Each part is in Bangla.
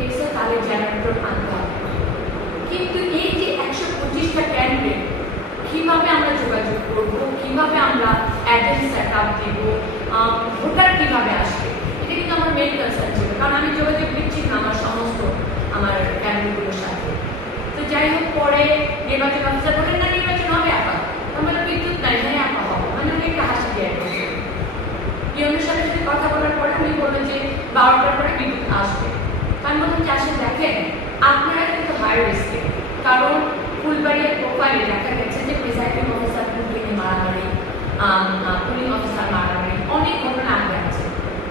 কেসে তাহলে জেনারেটর আনতে হবে। কিন্তু এই যে 125টা ক্যান্ডিডেট কিভাবে আমরা যোগাযোগ করব, কিভাবে আমরা এজেন্ট সেট আপ দেব, ভোটার কিভাবে আসবে, এটা কিন্তু আমার মেইন কনসার্ন ছিল। কারণ আমি যোগাযোগ দিচ্ছি না আমার ক্যান্ডিডেটগুলোর সাথে। তো যাই হোক, পরে নির্বাচন অফিসার বলেন না নির্বাচন হবে একা। আমরা বিদ্যুৎ নাই, হ্যাঁ একা হবে, মানে উনি একটা হাসি দিয়ে ইউনের সাথে সাথে কথা বলার পরে উনি বললেন যে 12টার পরে বিদ্যুৎ আসবে। কারণ বলুন যে আসলে দেখেন আপনারা কিন্তু হাই রিস্কে, কারণ ফুলবাড়িয়ার প্রোফাইলে দেখা গেছে যে প্রিসাইডিং অফিসার পুলিং মারামারি, পুলিং অফিসার মারামারি, অনেক ঘটনা আগে আছে।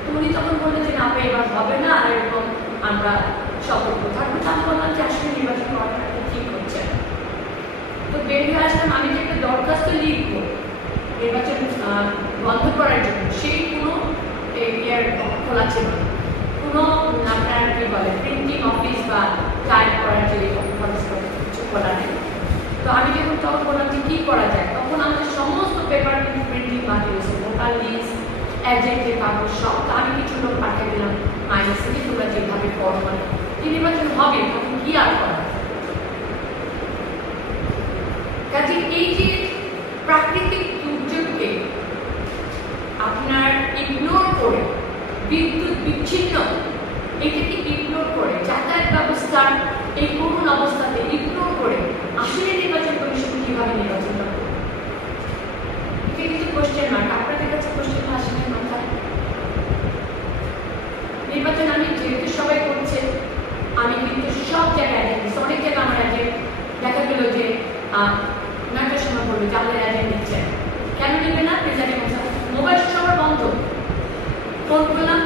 তো উনি তখন বললেন যে না এবার হবে না, আর এরকম আমরা সতর্ক থাকবো। আমি বললাম যে আসলে নির্বাচন করাটা ঠিক হচ্ছে না। তো বের হয়ে আসলাম, আমি যে একটা দরখাস্ত লিখবো নির্বাচন বন্ধ করার জন্য, সেই কোনো ইয়ার খোলা ছিল না, কোনো আপনার কি বলে প্রিন্টিং অফিস বা টাইপ করার যে কিছু খোলা নেই। তো আমি যখন তখন বললাম যে কী করা যায়, তখন আমাদের সমস্ত পেপার প্রিন্টিং বাকি হয়েছে, ভোটার লিস্ট, এজেন্টের কাগজ সব। তো আমি কিছু লোক পাঠিয়ে দিলাম মাইনাস থেকে, তোমরা যেভাবে করো মানে নির্বাচন হবে, তখন কি আর করা। কাজে এই যে প্রাকৃতিক দুর্যোগকে আপনার ইগনোর করে, বিদ্যুৎ বিচ্ছিন্ন এটাকে ইগনোর করে, যাতায়াত ব্যবস্থার এই করুণ অবস্থাতে ইগনোর করে আসলে নির্বাচন কমিশন কিভাবে নির্বাচন করবে, এটা কিন্তু কোশ্চেন মার্ক। আপনাদের কাছে কোশ্চেন আসে না মাথায়? নির্বাচন আমি যেহেতু সবাই করছে, আমি কিন্তু সব জায়গায় এজেন্ট, অনেক জায়গায় আমার এজেন্ট দেখা গেল যে 9টার সময় বলবে যে আমাদের এজেন্ট নিচ্ছে, কেন নেবে না? প্রিসাইডিং অফিসার মোবাইল সবার বন্ধ। ফোন করলাম,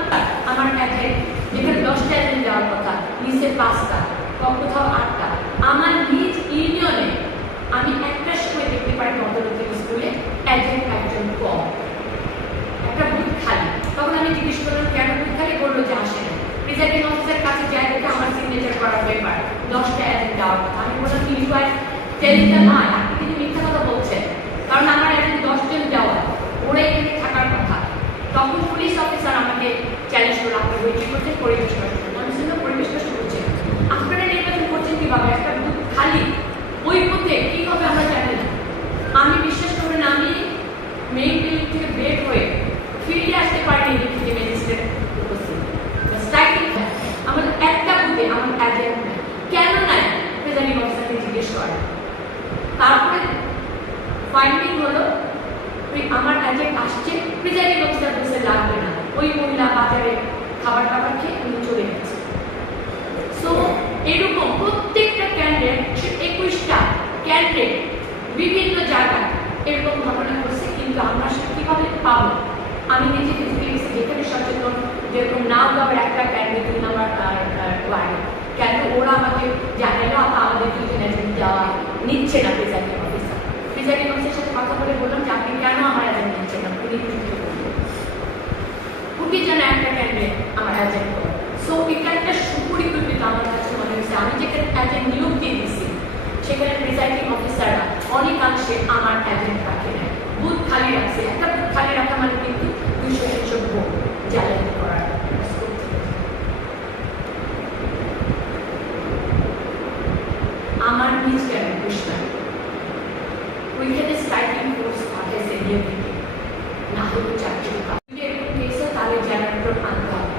আমার এজেন্ট যেখানে 10টা এজেন্ট দেওয়ার কথা, নিচে 5টা, কোথাও 8টা। আমার নিজ ইউনিয়নে আমি একটার সময় দেখতে পাই মধ্যবর্তী স্কুলে এজেন্ট একজন কম, একটা বুথ খালি। তখন আমি জিজ্ঞেস করলাম কেন বুথ খালি? বললো যে আসে না। প্রিসাইডিং অফিসার কাছে যাই দেখে আমার সিগনেচার করার ব্যাপার, 10টা এজেন্ট দেওয়ার কথা। আমি বললাম কি ইউআই টেলিটা নয়, আপনি কিন্তু মিথ্যা কথা বলছেন, কারণ আমার এজেন্ট 10 জন দেওয়া, ওরা এখানে থাকার কথা। তখন পুলিশ অফিসার আমাকে চ্যালেঞ্জ করলো, আপনি বইটি করছেন পরিবেশ নষ্ট। আমি শুনলাম পরিবেশ নষ্ট করছেন, আপনারা নির্বাচন করছেন কিভাবে? একটা বুথ খালি, ওই বুথে কিভাবে আমরা জানি না। আমি বিশ্বাস করবেন, আমি মেইন বিল্ডিং থেকে বের হয়ে ফিল্ডে আসতে পারিনি দেখি যে ম্যাজিস্ট্রেট উপস্থিত। আমাদের একটা বুথে আমার এজেন্ট নাই, কেন নাই? প্রিসাইডিং অফিসারকে জিজ্ঞেস করে। তারপরে ফাইন্ডিং হলো আমার এজেন্ট আসছে, প্রিসাইডিং অফিসার বসে লাগবে না, ওই মহিলা বাজারে খাবার টাবার খেয়ে উনি চলে গেছে। সো এরকম প্রত্যেকটা ক্যান্ডিডেট, 21টা ক্যান্ডিডেট বিভিন্ন জায়গায় এরকম ঘটনা ঘটছে। কিন্তু আমরা সেটা কিভাবে পাবো? আমি নিজে ফেসবুকে গেছি, যেখানে সচেতন, যেরকম নাম দেওয়ার একটা ক্যান্ডিডেট 2 নাম্বার ওয়ার্ড, কেন ওরা আমাকে জানালো আমাদের 2জন এজেন্ট দেওয়া নিচ্ছে না প্রিসাইডিং অফিসার। প্রিসাইডিং অফিসারের সাথে কথা বলে বললাম যে আপনি কেন আমার এজেন্ট নিচ্ছে না? উনি যেন একটা ক্যান্ডিডেট আমার এজেন্ট করে। সো এটা একটা সুপরিকল্পিত আমার কাছে মনে হয়েছে। আমি যেখানে এজেন্ট নিয়োগ দিয়ে দিচ্ছি, সেখানে প্রিসাইডিং অফিসাররা অনেকাংশে আমার এজেন্ট রাখে নেয়, বুথ খালি রাখছে। একটা বুথ খালি রাখা মানে কিন্তু 200 ভোট জ্বালানি করার। আমার নিজ কেন প্রশ্ন, ওইখানে স্ট্রাইকিং ফোর্স থাকে সেনিয়র দিকে, না হলে চাকরি কেসে তাহলে জেনারেটর আনতে হবে।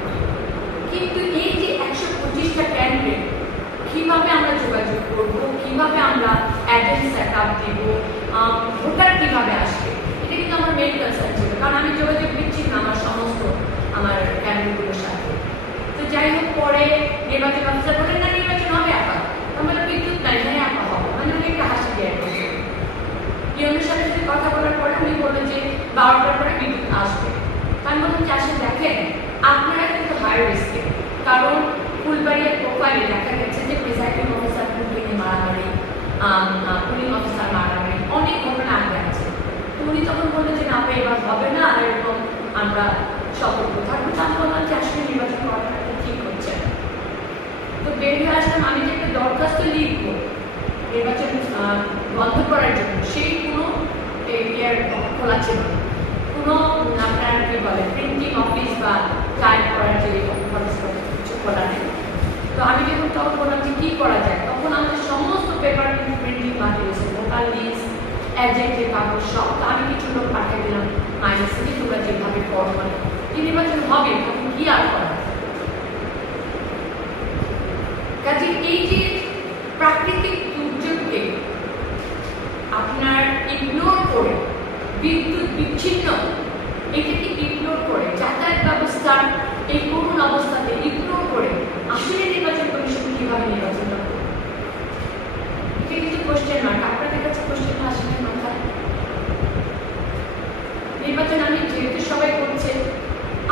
কিন্তু এই যে 125টা ক্যান্ডিডেট কিভাবে আমরা যোগাযোগ করব, কিভাবে আমরা এজেন্ট সেট আপ দেব, ভোটার কিভাবে আসবে, এটা কিন্তু আমার মেইন কনসার্ন ছিল। কারণ আমি যোগাযোগ দিচ্ছি না আমার ক্যান্ডিডেটগুলোর সাথে। তো যাই হোক, পরে নির্বাচন অফিসার বলেন না নির্বাচন হবে একা। আমরা বিদ্যুৎ নাই, হ্যাঁ একা হবে, মানে উনি একটা হাসি দিয়ে ইউনের সাথে সাথে কথা বলার পরে উনি বললেন যে 12টার পরে বিদ্যুৎ আসবে। আমি বললাম যে আসলে দেখেন আপনারা কিন্তু হাই রিস্কে, কারণ ফুলবাড়িয়ার প্রোফাইলে দেখা গেছে যে প্রিসাইডিং অফিসার পুলিং মারামারি, পুলিং অফিসার মারামারি, অনেক ঘটনা আগে আছে। তো উনি তখন বললেন যে না এবার হবে না, আর এরকম আমরা সতর্ক থাকবো। আমি বললাম যে আসলে নির্বাচন করাটা ঠিক হচ্ছে না। তো বের হয়ে আসলাম, আমি যে একটা দরখাস্ত লিখবো নির্বাচন বন্ধ করার জন্য, সেই কোনো ইয়ার খোলা ছিল না, কোনো আপনার কি বলে প্রিন্টিং অফিস বা টাইপ করার যে কিছু খোলা নেই। তো আমি যখন তখন বললাম যে কী করা যায়, তখন আমাদের সমস্ত পেপার প্রিন্টিং বাকি হয়েছে, ভোকাল লিস্ট, অ্যাজেন্টের কাগজ সব। তো আমি কিছু লোক পাঠিয়ে দিলাম মাইনাসে, তোমরা যেভাবে পড় মানে নির্বাচন হবে, তখন কি আর করা। কাজে এই যে প্রাকৃতিক দুর্যোগকে আপনার ইগনোর করে, বিদ্যুৎ বিচ্ছিন্ন এটাকে ইগনোর করে, যাতায়াত ব্যবস্থার এই করুণ অবস্থাতে ইগনোর করে আসলে নির্বাচন কমিশন কিভাবে নির্বাচন করবে, এটা কিন্তু কোশ্চেন মার্ক। আপনাদের কাছে কোশ্চেন আসে না মাথায়? নির্বাচন আমি যেহেতু সবাই করছে,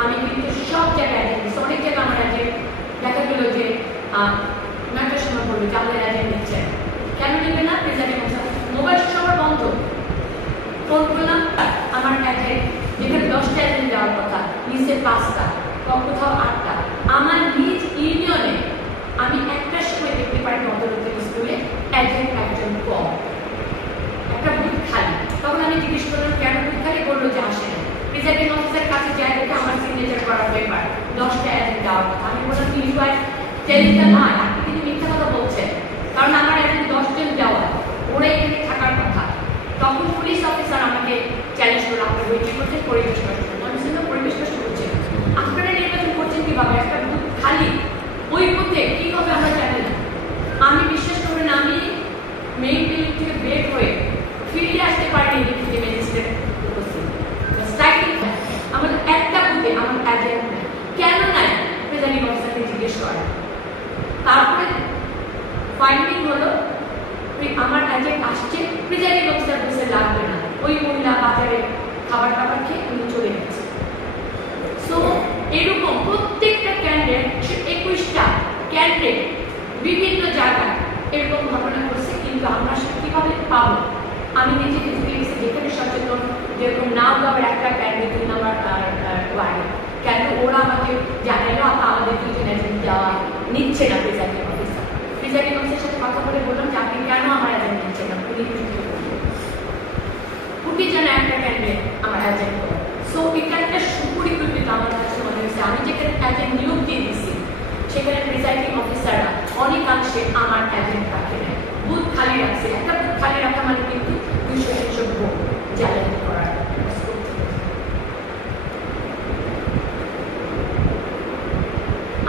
আমি কিন্তু সব জায়গায় অ্যাজেন্ট, অনেক জায়গায় আমার অ্যাজেন্ট দেখা গেল যে একটা সময় বলবে যে আমাদের অ্যাজেন্ট নিচ্ছে, কেন নেবে না? প্রেজারিং অফিসার মোবাইল সবার বন্ধ। ফোন করলাম, আমার অ্যাজেন্ট যেখানে 10টা অ্যাজেন্ট যাওয়ার কথা, নিচে 5টা, কোথাও 8টা। আমার নিজ ইউনিয়নে আমি একটার সময় দেখতে পারি মধ্যবর্তী স্কুলে অ্যাজেন্ট একজন কম, একটা বুথ খালি। তখন আমি জিজ্ঞেস করলাম কেন বুথ খালি? বললো যে আসে না। প্রেজাইডিং অফিসার কাছে যাই দেখে আমার সিগনেচার করা পেপার 10টা অ্যাজেন্ট যাওয়ার কথা। আমি বললাম ইউ আর টেলিং দ্য লাই, আপনি কিন্তু মিথ্যা কথা বলছেন, কারণ আমার অ্যাজেন্ট 10 জন যাওয়া, ওরা এখানে থাকার কথা। তখন পুলিশ অফিসার আমাকে চ্যালেঞ্জ করলো, আপনার বইটি করছেন পরিবেশ নষ্ট, আমি শুনলাম পরিবেশ নষ্ট করছেন, আপনারা নির্বাচন করছেন কিভাবে? একটা বুথ খালি, ওই বুথে কি হবে আমরা জানি না। আমি বিশ্বাস করবেন, আমি মেইন বিল্ডিং থেকে বের হয়ে ফিরে আসতে পারিনি ডেপুটি ম্যাজিস্ট্রেট উপস্থিত। আমাদের একটা বুথে আমার অ্যাজেন্ট নাই, কেন নাই? প্রেজাইডিং অফিসারকে জিজ্ঞেস করা। তারপরে ফাইন্ডিং হলো আমার অ্যাজেন্ট আসছে, প্রেজাইডিং অফিসার বসে লাগবে না, ওই মহিলা বাজারে খাবার খেয়ে উনি চলে গেছে। সো এরকম প্রত্যেকটা ক্যান্ডিডেট 21টা ক্যান্ডিডেট বিভিন্ন জায়গায় এরকম ঘটনা ঘটছে, কিন্তু আমরা সেটা কিভাবে পাবো? আমি নিজে ফিজিক্যালি যেখানে সচেতন, যেরকম নাম দেওয়ার একটা ক্যান্ডিডেট 2 নাম্বার ওয়ার্ডে, কেন ওরা আমাকে জানে না আমাদের 2জন এজেন্ট দেওয়া নিচ্ছে না প্রেজাইডিং অফিসার। প্রেজাইডিং অফিসারের সাথে কথা বলে বললাম যে আপনি কেন আমার এজেন্ট নিচ্ছেন না? উনি যেন একটা ক্যান্ডিডেট আমার এজেন্ট করে। সো এটা একটা সুপরিকল্পিত আমার কাছে মনে হয়েছে। আমি যেখানে এজেন্ট নিয়োগ দিয়ে দিচ্ছি, সেখানে প্রিজাইডিং অফিসাররা অনেকাংশে আমার এজেন্ট রাখে নেয়, বুথ খালি রাখছে। একটা বুথ খালি রাখা মানে কিন্তু 200 ভোট জ্বালানি করার।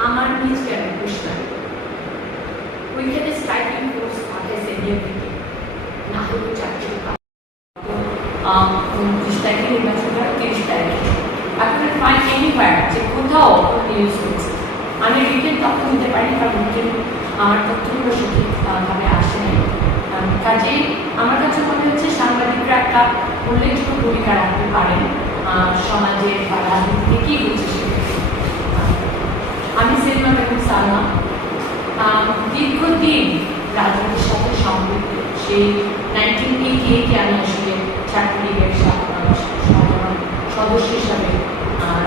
আমার নিজ কেন প্রশ্ন, ওইখানে স্ট্রাইকিং ফোর্স থাকে সেনিয়র থেকে না হলেও 4টি 29 তারিখে নির্বাচন করা, 30 তারিখে আপনার ফাইন এনিওয়ার যে কোথাও নিউজ হচ্ছে। আমি রিটেন তথ্য দিতে পারি, কারণ রিটেন আমার তথ্যগুলো সঠিকভাবে আসেনি। কাজেই আমার কাছে মনে হচ্ছে সাংবাদিকরা একটা উল্লেখযোগ্য ভূমিকা রাখতে পারেন সমাজের বা রাজনীতিতে কী হচ্ছে সেক্ষেত্রে। আমি সেলিমা বেগম সালমা, দীর্ঘদিন রাজনীতির সাথে সম্পৃক্ত। সেই 1988 আমি আসলে ছাত্রলীগের সাধারণ সদস্য হিসাবে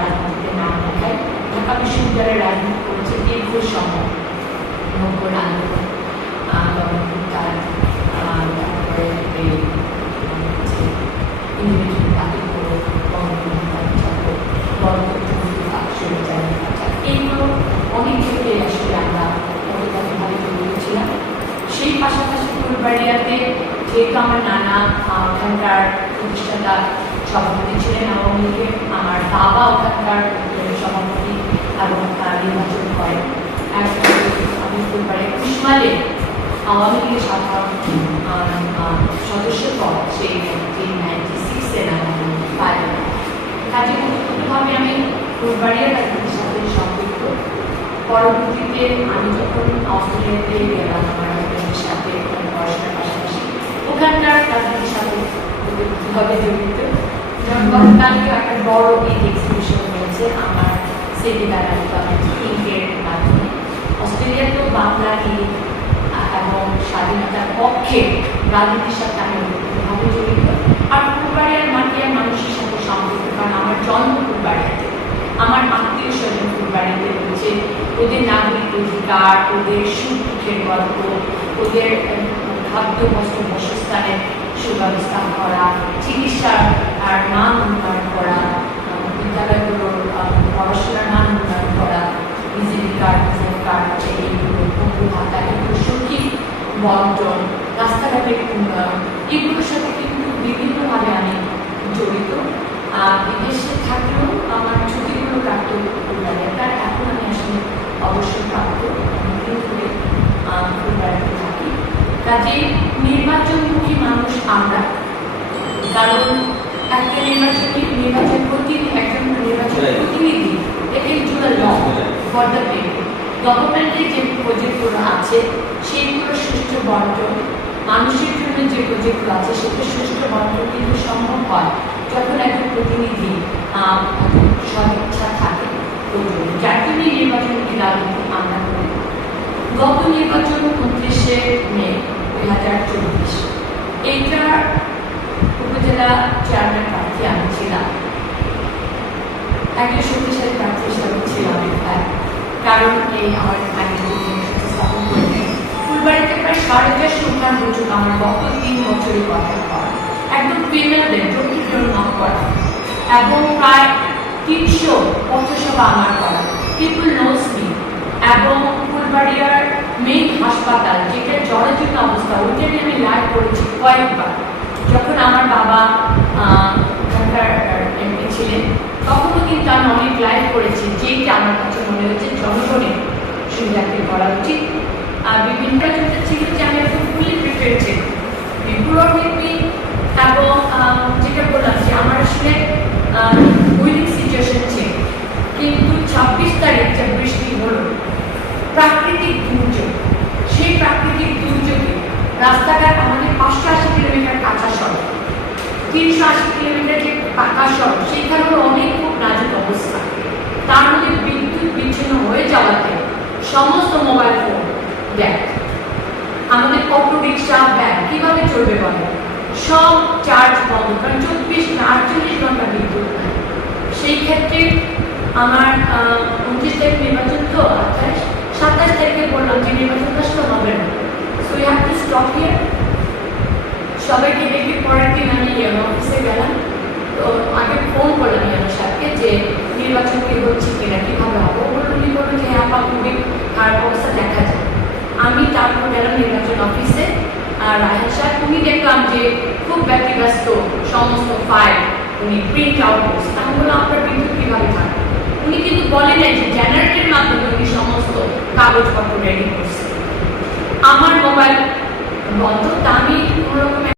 রাজনীতিতে নাম লেখাই। ঢাকা বিশ্ববিদ্যালয়ে রাজনীতি করেছে দীর্ঘ সময়, নব্বই আন্দোলন, তারপরে ইন্ডিভিজুয়াল বাতিল করে এইগুলো অনেক ক্ষেত্রে আসলে আমরা অনেকভাবে জড়িত ছিলাম। সেই পাশাপাশি ফুলবাড়িয়াতে যেহেতু আমার নানা ওখানকার প্রতিষ্ঠাতা সভাপতি ছিলেন আওয়ামী লীগের, আমার বাবা ওখানকার সভাপতি এবং নির্বাচন করেন। আমি ফুলবাড়িয়া কুশমালে আওয়ামী লীগের সাধারণ সদস্য পদ সেই 1996-এ পাই। কাজে মূলতভাবে আমি ফুলবাড়িয়ার রাজনীতির সাথে সম্পৃক্ত। পরবর্তীতে আমি যখন অস্ট্রেলিয়াতে গেলাম আমার হাজবেন্ডের সাথে পড়াশোনার পাশাপাশি, ওখানকার রাজনীতির সাথে জড়িত। গতকালকে একটা বড় ঈদ এক্সিবিশন হয়েছে আমার সিটি ইঙ্কের মাধ্যমে। অস্ট্রেলিয়াতেও বাংলা ঈদ এবং স্বাধীনতার পক্ষে রাজনীতির সাথে আমি ভাবে জড়িত। আর ফুলবাড়িয়ার মাটি আর মানুষের সাথে সম্পৃক্ত, কারণ আমার জন্ম ফুলবাড়িয়াতে, আমার আত্মীয় স্বজন ফুলবাড়িয়াতে রয়েছে। ওদের নাগরিক অধিকার, ওদের সুখ দুঃখের গল্প, ওদের খাদ্য বস্ত্র বাসস্থানের সুব্যবস্থা করা, চিকিৎসার আর মান উন্নয়ন করা, বিদ্যালয়গুলোর পড়াশোনার মান উন্নয়ন করা, বিজেপি কার্ড এইগুলো বন্টন, রাস্তাঘাটের উন্নয়ন, এগুলোর সাথে কিন্তু বিভিন্নভাবে আমি জড়িত। বিদেশে থাকলেও আমার ছুটিগুলো কাটত ফুলবাড়িতে, তার এখন আমি আসলে অবসর প্রাপ্ত, অনেকদিন ধরে ফুলবাড়িতে থাকি। কাজেই নির্বাচনমুখী মানুষ আমরা, কারণ একটা নির্বাচন একজন নির্বাচন প্রতিনিধি, গভর্নমেন্টের যে প্রজেক্টগুলো আছে সেইগুলো সুষ্ঠু বন্টন, মানুষের জন্য যে প্রজেক্টগুলো আছে সেটা সুষ্ঠু বন্টন কিন্তু সম্ভব হয় যখন একজন প্রতিনিধি সদিচ্ছা থাকে। যার জন্য নির্বাচনটি রাজনীতি আমরা করি। গত নির্বাচন 29শে মে 2024, এইটার উপজেলা চেয়ারম্যান প্রার্থী আমি ছিলাম, একজন শক্তিশালী প্রার্থী হিসাবে ছিলাম। কারণ এই আমার স্থাপন করে ফুলবাড়িতে প্রায় 4,500 সংখ্যার বৈঠক আমার গত 3 বছরের কথা করা, একদম ফিমেলদের জটিল নাম করা, এবং প্রায় 300 পথসভা আমার করা, পিপুল নোস মি। এবং ফুলবাড়িয়ার মেইন হাসপাতাল যেটা জরাজীর্ণ অবস্থা, ওইটা নিয়ে আমি লাইভ করেছি কয়েকবার। যখন আমার বাবা ওখানকার এমপি ছিলেন তখনও কিন্তু আমি অনেক লাইভ করেছি, যেটা আমার কাছে মনে হয়েছে জনগণের সুবিধাকে করা উচিত। আর বিভিন্ন ক্ষেত্রে ছিল যে আমি একদম ফুলি প্রিপেয়ার ছিল পুরোহিতমি, এবং যেটা বললাম যে আমার আসলে উইলিং সিচুয়েশন ছিল। কিন্তু 26 তারিখ যে বৃষ্টি হলো, প্রাকৃতিক দুর্যোগ, সেই প্রাকৃতিক দুর্যোগে রাস্তাঘাট আমাদের 580 কিলোমিটার কাঁচা সড়ক, 380 কিলোমিটার যে পাকা সড়ক, সেইখানেও অনেক খুব নাজুক অবস্থা। তার মধ্যে বিদ্যুৎ বিচ্ছিন্ন হয়ে যাওয়াতে সমস্ত মোবাইল ফোন, ব্যাগ, আমাদের অটো রিক্সা, ব্যাগ কিভাবে চলবে বলে, সব চার্জ বন্ধ, কারণ 24 না 48 ঘন্টা বিদ্যুৎ নেয়। সেই ক্ষেত্রে আমার 29 তারিখ নির্বাচন তো 27 তারিখে বললাম যে নির্বাচনটা আসলে হবে না, so you have to stop here. সবাইকে দেখে পরের দিন আমি অফিসে গেলাম, তো আগে ফোন করলাম ইয়ানো সাহেবকে যে নির্বাচন কি হচ্ছে কিনা, কীভাবে হবো। উনি বললেন যে হ্যাঁ, খুবই খারাপ অবস্থা দেখা যায়। আমি তারপর গেলাম নির্বাচন অফিসে, আর রায়হান সাহেব উনি দেখলাম যে খুব ব্যতিব্যস্ত, সমস্ত ফাইল উনি প্রিন্ট আউট করছেন। আমি বললাম আপনার বিদ্যুৎ কীভাবে থাকে? উনি কিন্তু বলেন যে জেনারেটের মাধ্যমে উনি সমস্ত কাগজপত্র রেডি করছে। আমার মোবাইল বন্ধ, তা আমি কোনোরকম